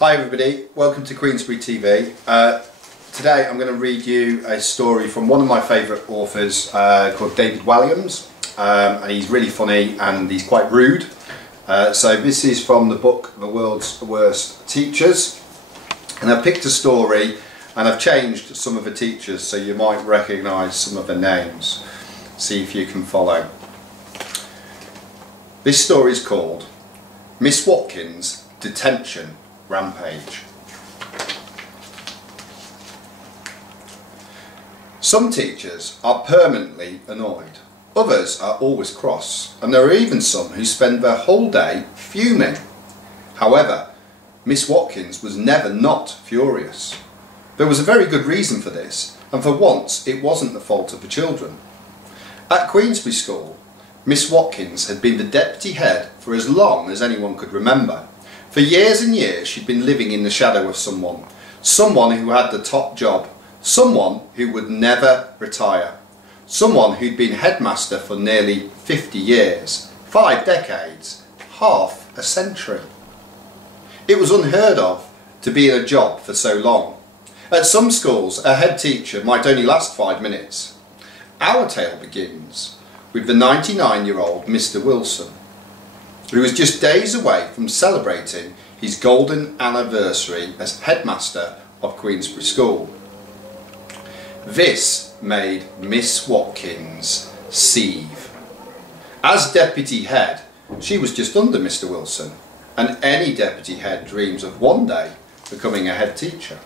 Hi everybody, welcome to Queensbury TV. Today I'm going to read you a story from one of my favourite authors called David Walliams, and he's really funny and he's quite rude. So this is from the book The World's Worst Teachers, and I've picked a story and I've changed some of the teachers so you might recognise some of the names. See if you can follow. This story is called Miss Watkins' Detention Rampage. Some teachers are permanently annoyed, others are always cross, and there are even some who spend their whole day fuming. However, Miss Watkins was never not furious. There was a very good reason for this, and for once it wasn't the fault of the children. At Queensbury School, Miss Watkins had been the deputy head for as long as anyone could remember. For years and years she'd been living in the shadow of someone who had the top job, someone who would never retire, someone who'd been headmaster for nearly 50 years, 5 decades, half a century. It was unheard of to be in a job for so long. At some schools a head teacher might only last 5 minutes. Our tale begins with the 99-year-old Mr. Wilson, who was just days away from celebrating his golden anniversary as headmaster of Queensbury School. This made Miss Watkins seethe. As deputy head, she was just under Mr. Wilson, and any deputy head dreams of one day becoming a head teacher.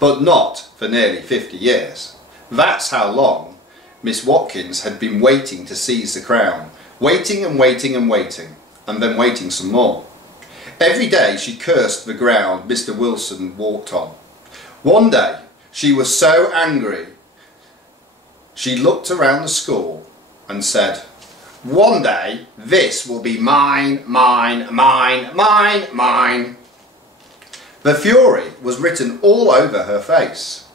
But not for nearly 50 years. That's how long Miss Watkins had been waiting to seize the crown. Waiting and waiting and waiting, and then waiting some more. Every day she cursed the ground Mr. Wilson walked on. One day she was so angry she looked around the school and said, "One day this will be mine, mine, mine, mine, mine." The fury was written all over her face.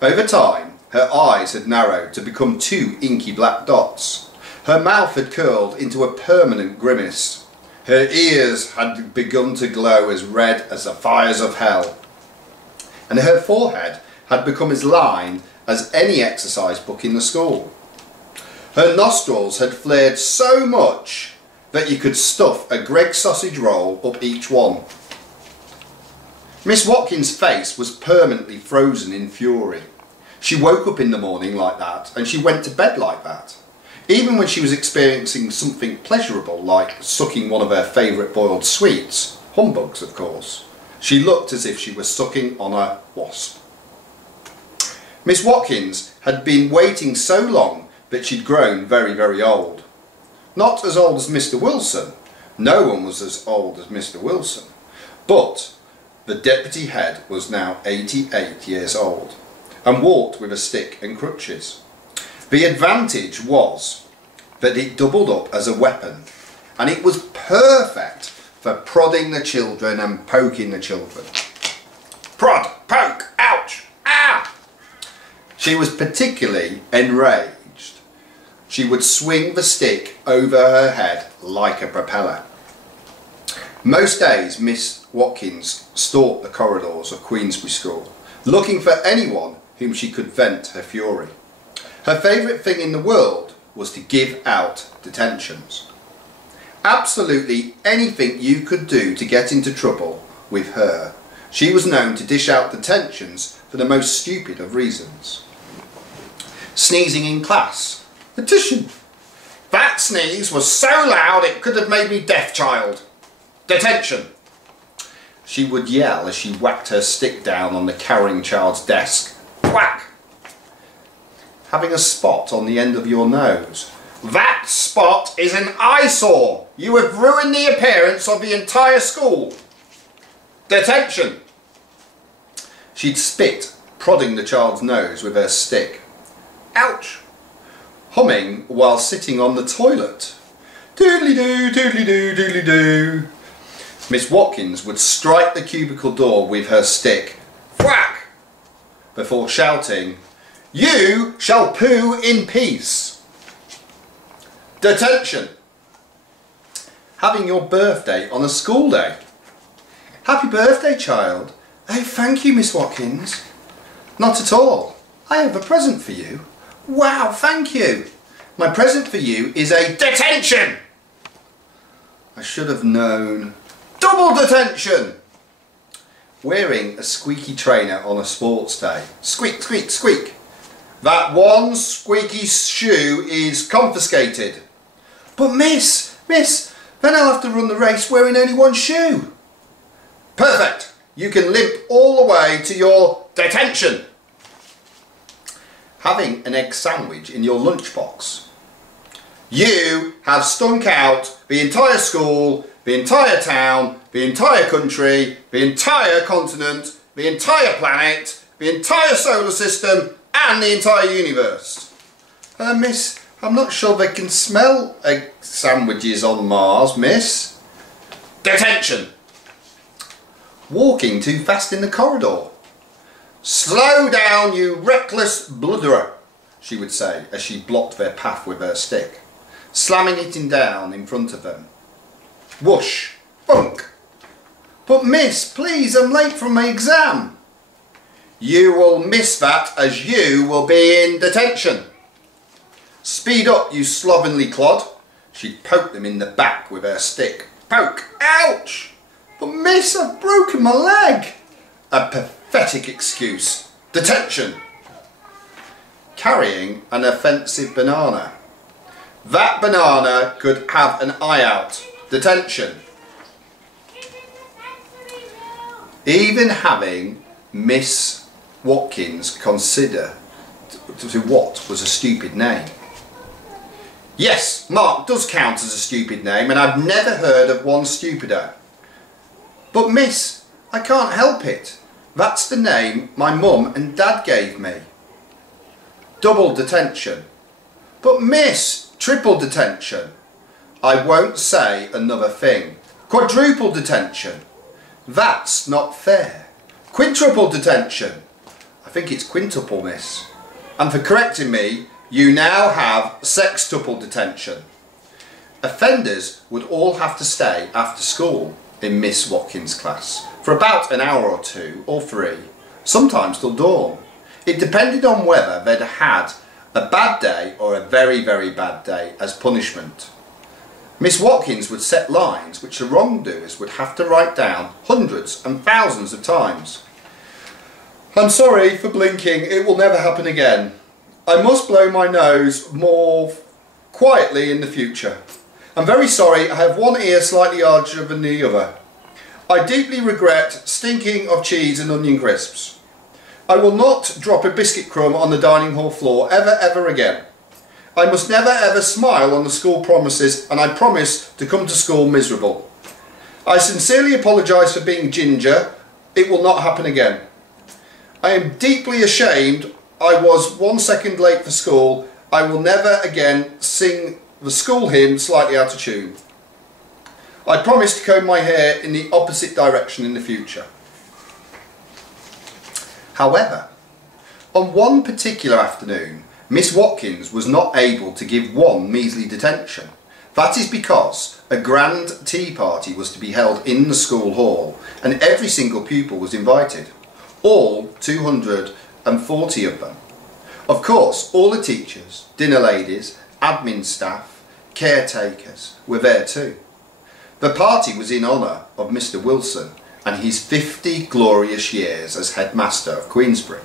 Over time her eyes had narrowed to become 2 inky black dots. Her mouth had curled into a permanent grimace. Her ears had begun to glow as red as the fires of hell. And her forehead had become as lined as any exercise book in the school. Her nostrils had flared so much that you could stuff a Greggs sausage roll up each one. Miss Watkins' face was permanently frozen in fury. She woke up in the morning like that, and she went to bed like that. Even when she was experiencing something pleasurable like sucking one of her favourite boiled sweets, humbugs of course, she looked as if she was sucking on a wasp. Miss Watkins had been waiting so long that she'd grown very, very old. Not as old as Mr. Wilson, no one was as old as Mr. Wilson, but the deputy head was now 88 years old and walked with a stick and crutches. The advantage was that it doubled up as a weapon, and it was perfect for prodding the children and poking the children. Prod, poke, ouch, ah! She was particularly enraged. She would swing the stick over her head like a propeller. Most days Miss Watkins stalked the corridors of Queensbury School, looking for anyone whom she could vent her fury. Her favourite thing in the world was to give out detentions. Absolutely anything you could do to get into trouble with her. She was known to dish out detentions for the most stupid of reasons. Sneezing in class. Detention. That sneeze was so loud it could have made me deaf, child. Detention. She would yell as she whacked her stick down on the carrying child's desk. Whack. Having a spot on the end of your nose. That spot is an eyesore. You have ruined the appearance of the entire school. Detention. She'd spit, prodding the child's nose with her stick. Ouch. Humming while sitting on the toilet. Doodly-doo, doodly-doo, doodly-doo. Miss Watkins would strike the cubicle door with her stick. Whack! Before shouting, "You shall poo in peace." Detention. Having your birthday on a school day. Happy birthday, child. Oh, thank you, Miss Watkins. Not at all. I have a present for you. Wow, thank you. My present for you is a detention. I should have known. Double detention. Wearing a squeaky trainer on a sports day. Squeak, squeak, squeak. That one squeaky shoe is confiscated. But miss, then I'll have to run the race wearing only one shoe. Perfect. You can limp all the way to your detention. Having an egg sandwich in your lunchbox. You have stunk out the entire school, the entire town, the entire country, the entire continent, the entire planet, the entire solar system and the entire universe. Miss, I'm not sure they can smell egg sandwiches on Mars, miss. Detention. Walking too fast in the corridor. Slow down, you reckless blunderer, she would say as she blocked their path with her stick, slamming it down in front of them. Whoosh, bunk. But miss, please, I'm late for my exam. You will miss that as you will be in detention. Speed up, you slovenly clod. She'd poke them in the back with her stick. Poke, ouch! But miss, I've broken my leg. A pathetic excuse. Detention. Carrying an offensive banana. That banana could have an eye out. Detention. Even having Miss Watkins consider to what was a stupid name. Yes, Mark does count as a stupid name, and I've never heard of one stupider. But miss, I can't help it. That's the name my mum and dad gave me. Double detention. But miss, triple detention. I won't say another thing. Quadruple detention. That's not fair. Quintuple detention. I think it's quintuple, miss. And for correcting me, you now have sextuple detention. Offenders would all have to stay after school in Miss Watkins' class for about an hour or two or three, sometimes till dawn. It depended on whether they'd had a bad day or a very, very bad day as punishment. Miss Watkins would set lines which the wrongdoers would have to write down hundreds and thousands of times. I'm sorry for blinking, it will never happen again. I must blow my nose more quietly in the future. I'm very sorry, I have one ear slightly larger than the other. I deeply regret stinking of cheese and onion crisps. I will not drop a biscuit crumb on the dining hall floor ever again. I must never ever smile on the school promises, and I promise to come to school miserable. I sincerely apologise for being ginger. It will not happen again. I am deeply ashamed I was 1 second late for school. I will never again sing the school hymn slightly out of tune. I promise to comb my hair in the opposite direction in the future. However, on one particular afternoon, Miss Watkins was not able to give one measly detention. That is because a grand tea party was to be held in the school hall and every single pupil was invited. All 240 of them. Of course, all the teachers, dinner ladies, admin staff, caretakers were there too. The party was in honour of Mr. Wilson and his 50 glorious years as headmaster of Queensbury.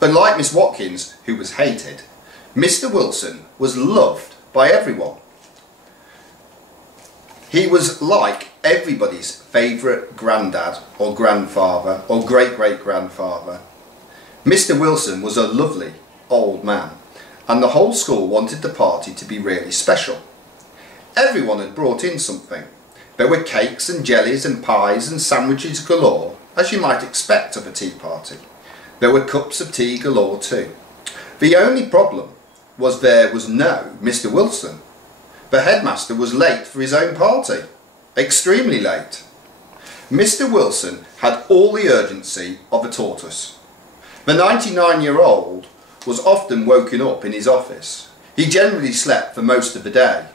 Unlike Miss Watkins, who was hated, Mr. Wilson was loved by everyone. He was like everybody's favourite granddad or grandfather or great-great-grandfather. Mr. Wilson was a lovely old man, and the whole school wanted the party to be really special. Everyone had brought in something. There were cakes and jellies and pies and sandwiches galore, as you might expect of a tea party. There were cups of tea galore too. The only problem was there was no Mr. Wilson. The headmaster was late for his own party. Extremely late. Mr. Wilson had all the urgency of a tortoise. The 99-year-old was often woken up in his office. He generally slept for most of the day.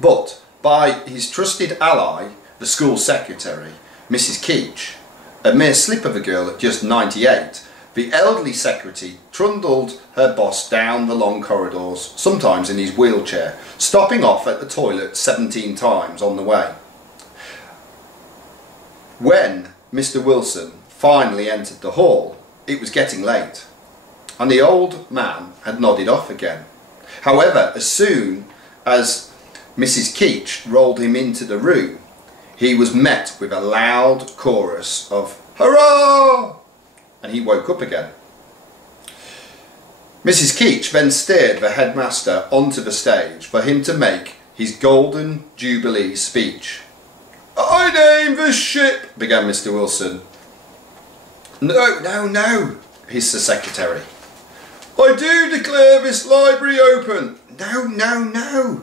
But by his trusted ally, the school secretary, Mrs. Keach, a mere slip of a girl at just 98, the elderly secretary trundled her boss down the long corridors, sometimes in his wheelchair, stopping off at the toilet 17 times on the way. When Mr. Wilson finally entered the hall, it was getting late, and the old man had nodded off again. However, as soon as Mrs. Keach rolled him into the room, he was met with a loud chorus of "Hurrah!" and he woke up again. Mrs. Keach then steered the headmaster onto the stage for him to make his Golden Jubilee speech. "I name this ship," began Mr. Wilson. No, hissed the secretary. "I do declare this library open." No.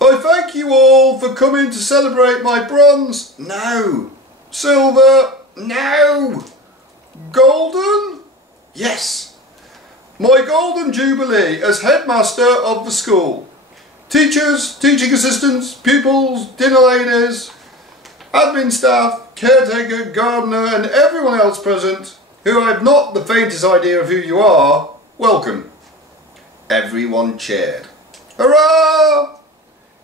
"I thank you all for coming to celebrate my bronze." No. "Silver." No. "Golden." Yes. "My Golden Jubilee as headmaster of the school. Teachers, teaching assistants, pupils, dinner ladies, admin staff, caretaker, gardener and everyone else present, who I have not the faintest idea of who you are, welcome." Everyone cheered. "Hurrah!"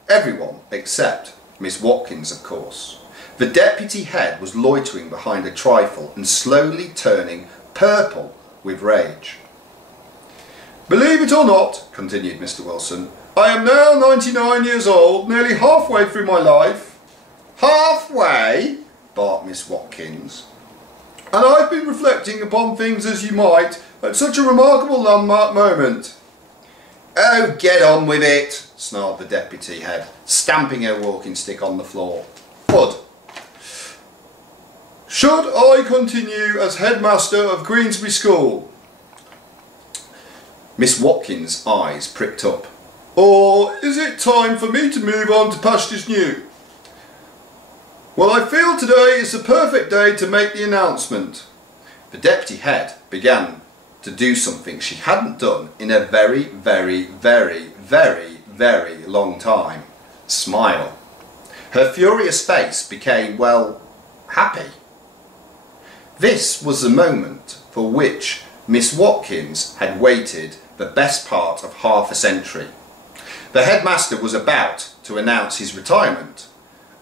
Everyone except Miss Watkins, of course. The deputy head was loitering behind a trifle and slowly turning purple with rage. "Believe it or not," continued Mr. Wilson, "I am now 99 years old, nearly halfway through my life." "Halfway?" barked Miss Watkins. "And I've been reflecting upon things as you might at such a remarkable landmark moment." "Oh, get on with it," snarled the deputy head, stamping her walking stick on the floor. "Thud." "Should I continue as headmaster of Queensbury School?" Miss Watkins' eyes pricked up. "Or is it time for me to move on to pastures new?" "Well, I feel today is the perfect day to make the announcement." The deputy head began to do something she hadn't done in a very long time. Smile. Her furious face became, well, happy. This was the moment for which Miss Watkins had waited the best part of half a century. The headmaster was about to announce his retirement,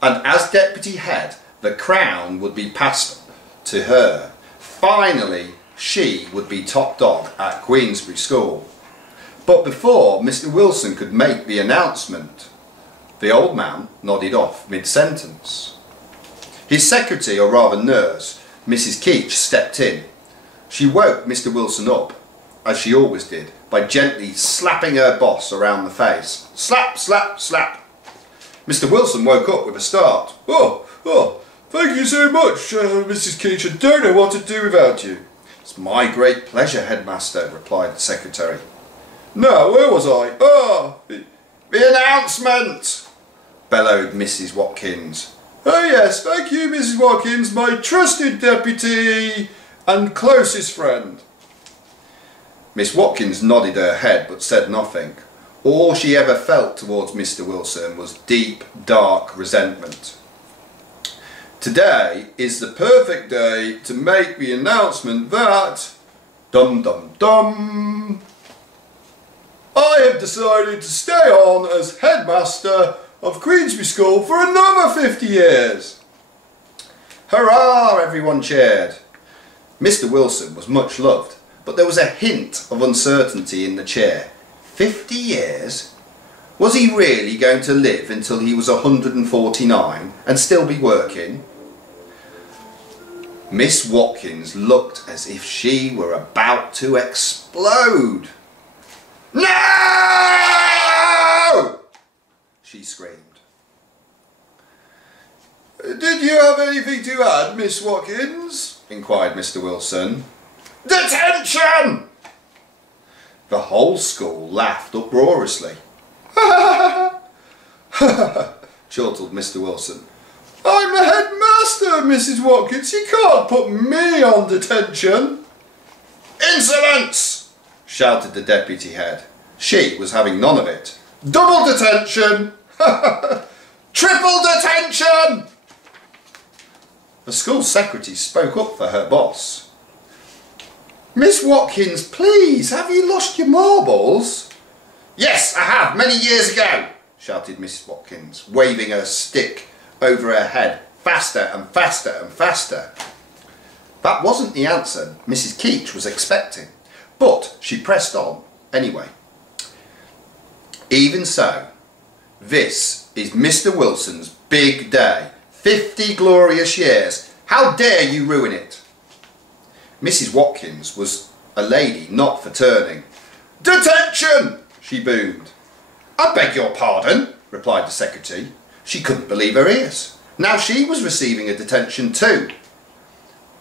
and as deputy head, the crown would be passed to her. Finally, she would be top dog at Queensbury School. But before Mr. Wilson could make the announcement, the old man nodded off mid-sentence. His secretary, or rather nurse, Mrs. Keach, stepped in. She woke Mr. Wilson up, as she always did, by gently slapping her boss around the face. Slap, slap, slap. Mr. Wilson woke up with a start. Oh, thank you so much, Mrs. Keach. I don't know what to do without you." "It's my great pleasure, headmaster," replied the secretary. "Now, where was I? The announcement!" bellowed Mrs. Watkins. "Oh yes, thank you, Mrs. Watkins, my trusted deputy and closest friend." Miss Watkins nodded her head but said nothing. All she ever felt towards Mr. Wilson was deep, dark resentment. "Today is the perfect day to make the announcement that, dum dum dum, I have decided to stay on as headmaster of Queensbury School for another 50 years. Hurrah! Everyone cheered. Mr. Wilson was much loved, but there was a hint of uncertainty in the chair. 50 years? Was he really going to live until he was 149 and still be working? Miss Watkins looked as if she were about to explode. "No!" she screamed. "Did you have anything to add, Miss Watkins?" inquired Mr. Wilson. "Detention!" The whole school laughed uproariously. Chortled Mr. Wilson. "I'm the headmaster, Mrs. Watkins. You can't put me on detention." "Insolence!" shouted the deputy head. She was having none of it. "Double detention!" "Triple detention!" The school secretary spoke up for her boss. "Miss Watkins, please, have you lost your marbles?" "Yes, I have, many years ago," shouted Mrs. Watkins, waving her stick over her head faster and faster and faster. That wasn't the answer Mrs. Keach was expecting, but she pressed on anyway. "Even so, this is Mr. Wilson's big day. 50 glorious years. How dare you ruin it?" Mrs. Watkins was a lady not for turning. "Detention!" she boomed. "I beg your pardon," replied the secretary. She couldn't believe her ears. Now she was receiving a detention too.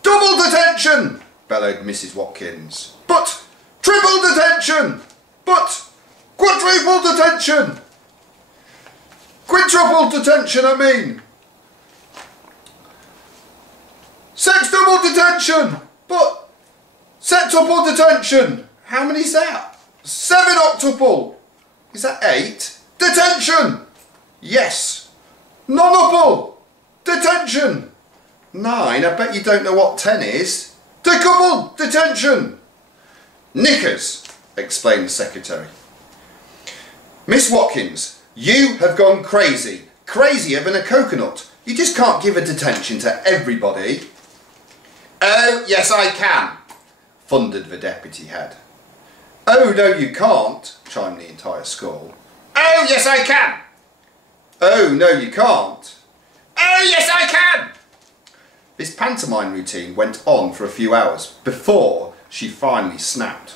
"Double detention!" bellowed Mrs. Watkins. "But triple detention! But quadruple detention! Quintuple detention, I mean! Sextuple detention! But septuple detention! How many is that? 7 octuple! Is that 8? Detention! Yes! Nonuple! Detention! 9, I bet you don't know what 10 is. Decuple detention! Knickers, explained the secretary. "Miss Watkins, you have gone crazy. Crazier than a coconut. You just can't give a detention to everybody." "Oh, yes I can," thundered the deputy head. "Oh, no you can't," chimed the entire school. "Oh, yes I can." "Oh, no you can't." "Oh, yes I can." This pantomime routine went on for a few hours before she finally snapped.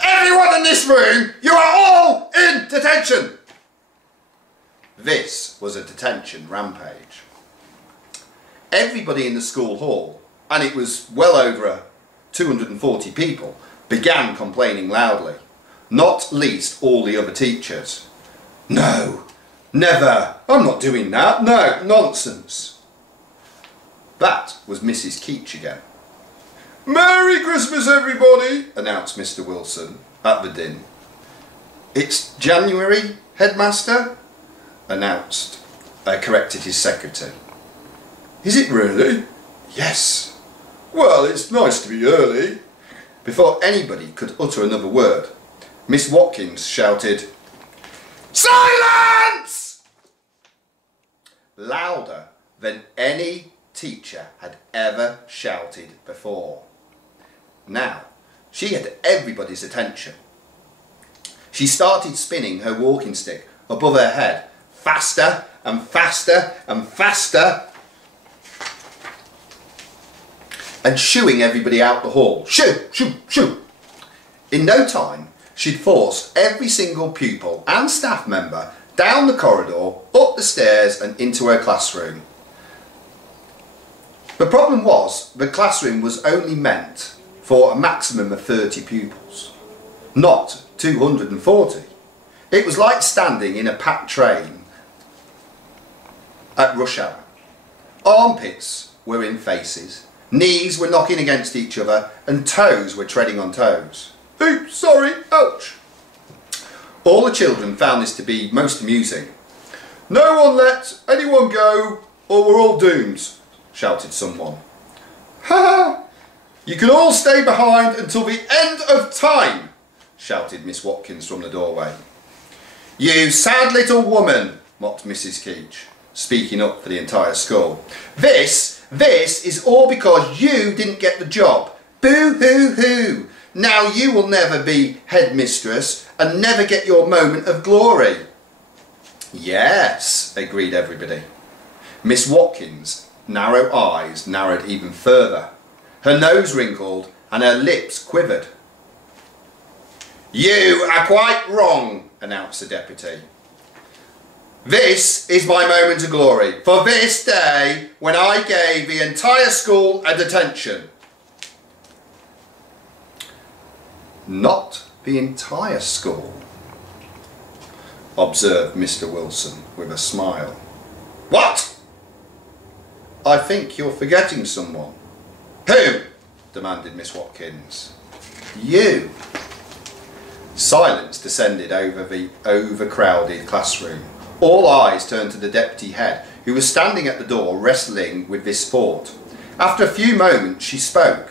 "Everyone in this room, you are all in detention!" This was a detention rampage. Everybody in the school hall, and it was well over 240 people, began complaining loudly, not least all the other teachers. "No, never, I'm not doing that, no, nonsense." That was Mrs. Keach again. "Merry Christmas everybody," announced Mr. Wilson at the din. "It's January, headmaster," corrected his secretary. "Is it really?" "Yes." "Well, it's nice to be early." Before anybody could utter another word, Miss Watkins shouted, "Silence!" louder than any teacher had ever shouted before. Now, she had everybody's attention. She started spinning her walking stick above her head, faster and faster and faster, and shooing everybody out the hall. Shoo, shoo, shoo. In no time, she'd forced every single pupil and staff member down the corridor, up the stairs and into her classroom. The problem was, the classroom was only meant for a maximum of 30 pupils, not 240. It was like standing in a packed train at rush hour. Armpits were in faces, knees were knocking against each other, and toes were treading on toes. "Oops, sorry, ouch." All the children found this to be most amusing. "No one let anyone go, or we're all doomed," shouted someone. "Ha ha! You can all stay behind until the end of time," shouted Miss Watkins from the doorway. "You sad little woman," mocked Mrs. Keach, speaking up for the entire school. This is all because you didn't get the job. Boo-hoo-hoo. Now you will never be headmistress and never get your moment of glory." "Yes," agreed everybody. Miss Watkins' narrow eyes narrowed even further. Her nose wrinkled and her lips quivered. "You are quite wrong," announced the deputy. "This is my moment of glory, for this day when I gave the entire school a detention." "Not the entire school," observed Mr. Wilson with a smile. "What?" "I think you're forgetting someone." "Who?" demanded Miss Watkins. "You." Silence descended over the overcrowded classroom. All eyes turned to the deputy head, who was standing at the door wrestling with this thought. After a few moments she spoke.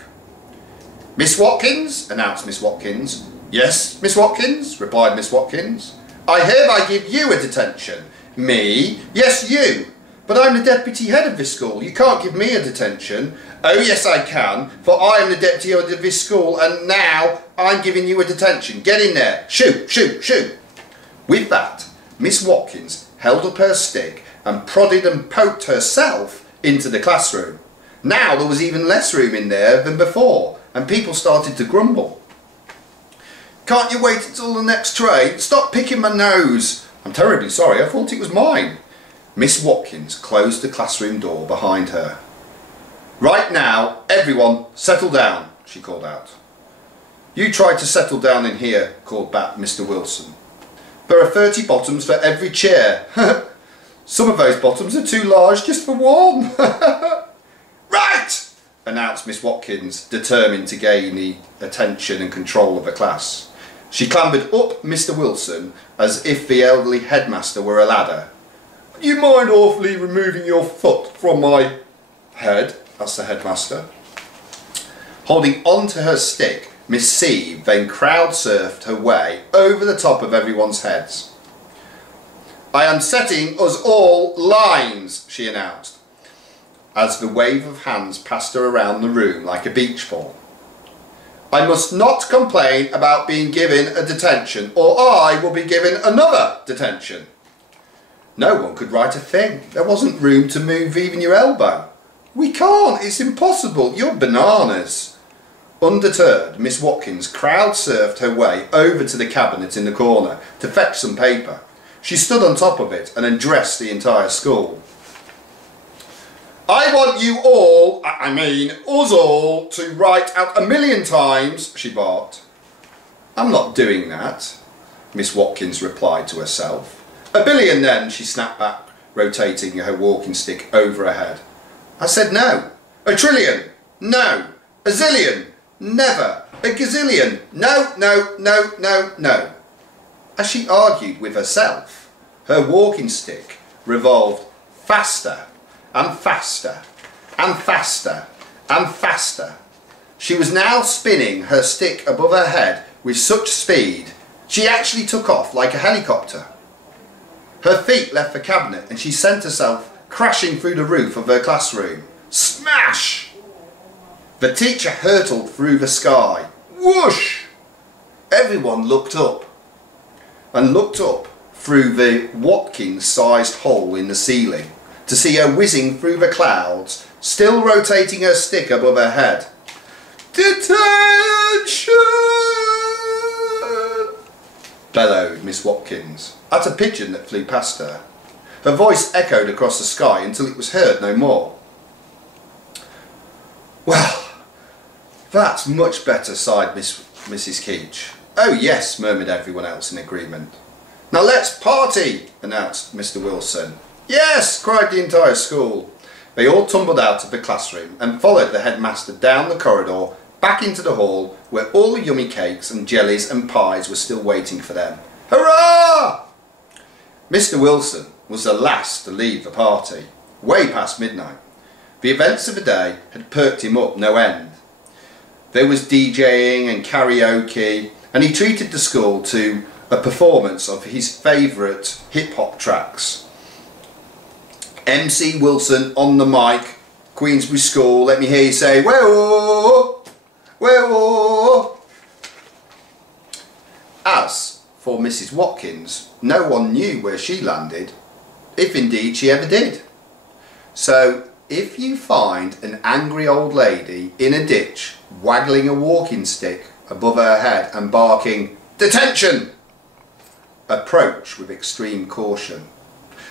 "Miss Watkins," announced Miss Watkins. "Yes, Miss Watkins," replied Miss Watkins. "I hereby give you a detention." "Me?" "Yes, you. But I'm the deputy head of this school. You can't give me a detention." "Oh yes I can, for I am the deputy head of this school and now I'm giving you a detention. Get in there. Shoo, shoo, shoo." With that, Miss Watkins held up her stick and prodded and poked herself into the classroom. Now there was even less room in there than before, and people started to grumble. "Can't you wait until the next train? Stop picking my nose." "I'm terribly sorry, I thought it was mine." Miss Watkins closed the classroom door behind her. "Right now, everyone, settle down," she called out. "You try to settle down in here," called back Mr. Wilson. "There are 30 bottoms for every chair." "Some of those bottoms are too large just for one." "Right!" announced Miss Watkins, determined to gain the attention and control of the class. She clambered up Mr. Wilson as if the elderly headmaster were a ladder. "Do you mind awfully removing your foot from my head?" asked the headmaster. Holding on to her stick, Miss Sieve then crowd surfed her way over the top of everyone's heads. "I am setting us all lines," she announced, as the wave of hands passed her around the room like a beach ball. "I must not complain about being given a detention, or I will be given another detention." No one could write a thing. There wasn't room to move even your elbow. "We can't, it's impossible, you're bananas." Undeterred, Miss Watkins crowd surfed her way over to the cabinet in the corner to fetch some paper. She stood on top of it and addressed the entire school. "I want you all, us all, to write out 1,000,000 times, she barked. "I'm not doing that," Miss Watkins replied to herself. "1 billion then," she snapped back, rotating her walking stick over her head. "I said no." "1 trillion, no." "1 zillion, never." "1 gazillion, no, no, no, no, no." As she argued with herself, her walking stick revolved faster and faster and faster and faster. She was now spinning her stick above her head with such speed she actually took off like a helicopter. Her feet left the cabinet and she sent herself crashing through the roof of her classroom. Smash! The teacher hurtled through the sky. Whoosh! Everyone looked up through the Watkins-sized hole in the ceiling to see her whizzing through the clouds, still rotating her stick above her head. "Detention!" bellowed Miss Watkins at a pigeon that flew past her. Her voice echoed across the sky until it was heard no more. "Well, that's much better," sighed Mrs. Keach. "Oh yes," murmured everyone else in agreement. "Now let's party," announced Mr. Wilson. "Yes," cried the entire school. They all tumbled out of the classroom and followed the headmaster down the corridor, back into the hall where all the yummy cakes and jellies and pies were still waiting for them. Hurrah! Mr. Wilson was the last to leave the party, way past midnight. The events of the day had perked him up no end. There was DJing and karaoke, and he treated the school to a performance of his favourite hip-hop tracks. MC Wilson on the mic, Queensbury School, let me hear you say, "Whoa, whoa." As for Mrs. Watkins, no one knew where she landed, if indeed she ever did. So, if you find an angry old lady in a ditch, waggling a walking stick above her head and barking, "Detention!" approach with extreme caution.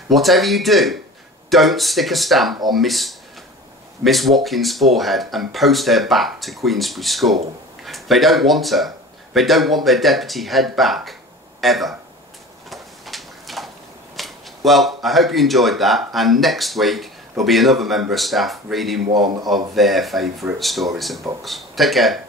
Whatever you do, don't stick a stamp on Miss Watkins' forehead and post her back to Queensbury School. They don't want her. They don't want their deputy head back, ever. Well, I hope you enjoyed that, and next week there'll be another member of staff reading one of their favourite stories and books. Take care.